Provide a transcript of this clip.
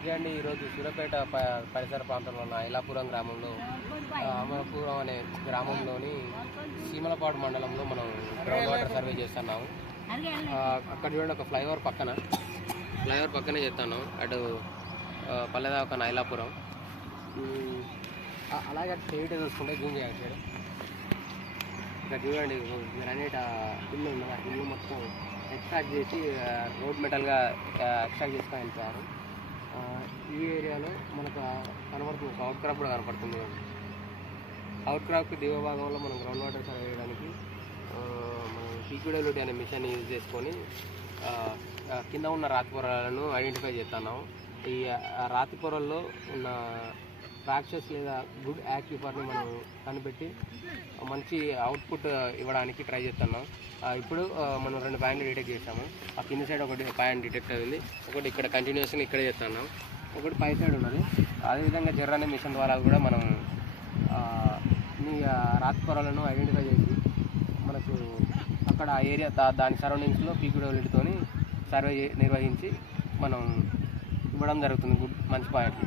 Okay అండి ఈరోజు సూర్యాపేట పరిసర ప్రాంతంలో ఉన్న ఐలాపురం గ్రామంలో ఆ, అమరపురం అనే గ్రామంలోని సీమలపాడు మండలంలో మనం గ్రౌండ్ వాటర్ సర్వే చేస్తున్నాము. అక్కడ చూడండి ఒక ఫ్లైఓవర్ పక్కన ఫ్లైఓవర్ పక్కనే చేస్తున్నాం. అటు పల్లెదా ఒక ఐలాపురం. అలాగే అటు స్ట్రైట్ చూసుకుంటే జూమ్ చేయాలి సైడ్. ఇక్కడ చూడండి గ్రానైట్ ఇల్లు ఉంది ఆ ఇల్లు మొత్తం ఎక్స్ట్రాక్ట్ చేసి రోడ్ మెటల్గా ఎక్స్ట్రాక్ట్ చేసుకొని వెళ్తారు ఈ ఏరియాలో మనకు కనబడుతుంది ఒక అవుట్ క్రాప్ కూడా కనపడుతుంది. అవుట్ క్రాప్కి దిగువ భాగంలో మనం గ్రౌండ్ వాటర్ సర్వే చేయడానికి మనం పీక్యూడబ్ల్యూటీ అనే మిషన్ యూజ్ చేసుకొని కింద ఉన్న రాతి పొరలను ఐడెంటిఫై చేస్తున్నాం ఈ ఆ రాతి పొరల్లో ఉన్న ఫ్రాక్చర్స్ లేదా గుడ్ యాక్యుపర్ని మనం కనిపెట్టి మంచి అవుట్పుట్ uh, ఇవ్వడానికి ట్రై చేస్తున్నాం. ఇప్పుడు uh, మనం రెండు పాయింట్లు డిటెక్ట్ చేసాము ఆ కింద సైడ్ ఒకటి పాయింట్ డిటెక్ట్ అయింది. ఒకటి ఇక్కడ కంటిన్యూస్గా ఇక్కడే చేస్తున్నాం. ఒకటి పై సైడ్ ఉన్నది. అదేవిధంగా జర్ర మిషన్ ద్వారా కూడా మనం మీ ఈ రాతి పొరలను ఐడెంటిఫై చేసి మనకు అక్కడ ఆ ఏరియా దాని సరౌండింగ్స్లో పీక్యూడబ్ల్యూటీతోని సర్వే నిర్వహించి మనం ఇవ్వడం జరుగుతుంది. గుడ్ మంచి పాయింట్